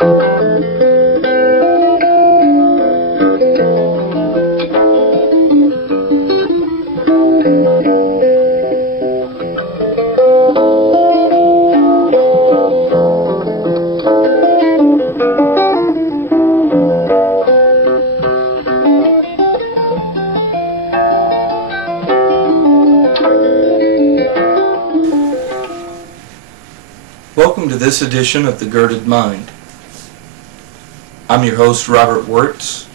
Welcome to this edition of The Girded Mind. I'm your host, Robert Wurtz,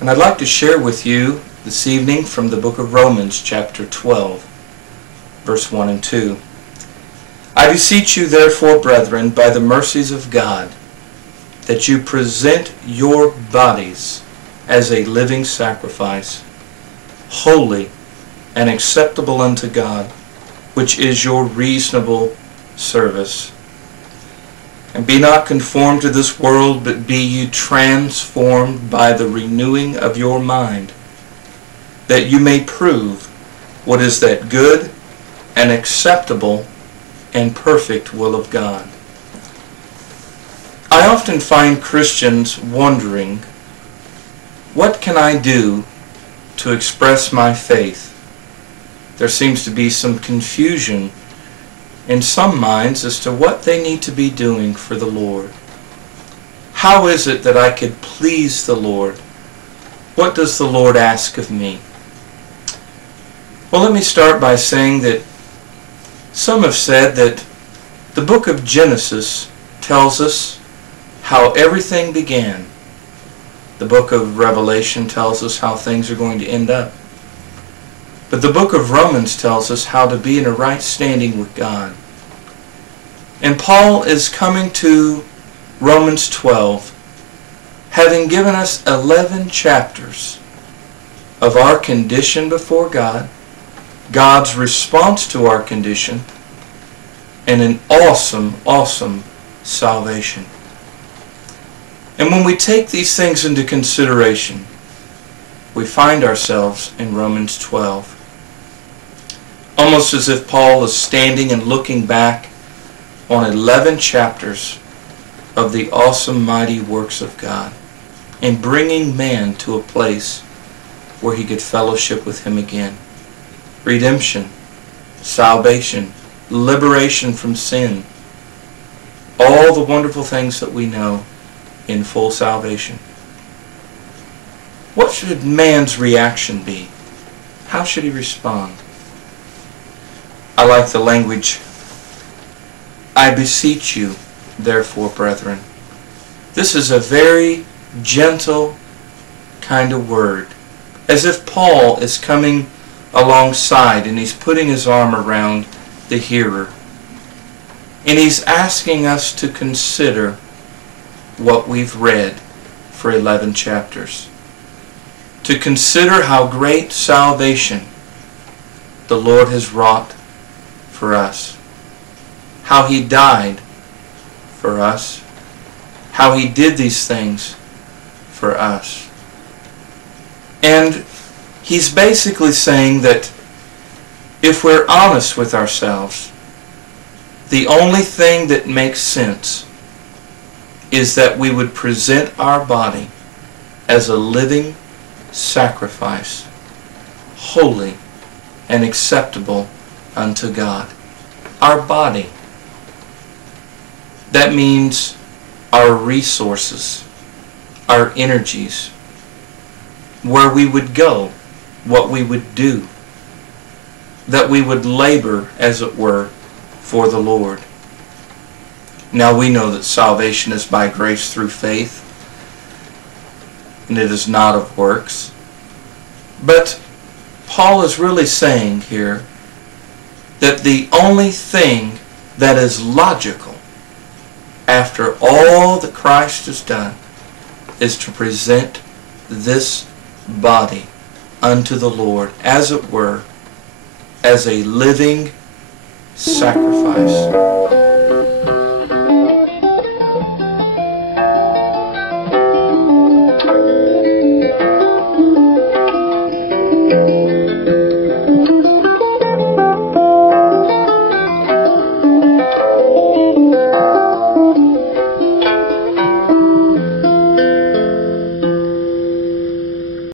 and I'd like to share with you this evening from the book of Romans, chapter 12, verse 1 and 2. I beseech you, therefore, brethren, by the mercies of God, that you present your bodies as a living sacrifice, holy and acceptable unto God, which is your reasonable service. And be not conformed to this world, but be ye transformed by the renewing of your mind, that you may prove what is that good and acceptable and perfect will of God. I often find Christians wondering, what can I do to express my faith? There seems to be some confusion in some minds as to what they need to be doing for the Lord. How is it that I could please the Lord? What does the Lord ask of me? Well, let me start by saying that some have said that the book of Genesis tells us how everything began. The book of Revelation tells us how things are going to end up. But the book of Romans tells us how to be in a right standing with God. And Paul is coming to Romans 12, having given us 11 chapters of our condition before God, God's response to our condition, and an awesome, awesome salvation. And when we take these things into consideration, we find ourselves in Romans 12. Almost as if Paul is standing and looking back on 11 chapters of the awesome, mighty works of God and bringing man to a place where he could fellowship with him again. Redemption, salvation, liberation from sin, all the wonderful things that we know in full salvation. What should man's reaction be? How should he respond? I like the language, I beseech you, therefore, brethren. This is a very gentle kind of word, as if Paul is coming alongside and he's putting his arm around the hearer. And he's asking us to consider what we've read for 11 chapters. To consider how great salvation the Lord has wrought for us. How he died for us. How he did these things for us. And he's basically saying that if we're honest with ourselves, the only thing that makes sense is that we would present our body as a living sacrifice, holy and acceptable unto God. Our body. That means our resources, our energies, where we would go, what we would do, that we would labor, as it were, for the Lord. Now we know that salvation is by grace through faith, and it is not of works. But Paul is really saying here that the only thing that is logical after all that Christ has done is to present this body unto the Lord, as it were, as a living sacrifice.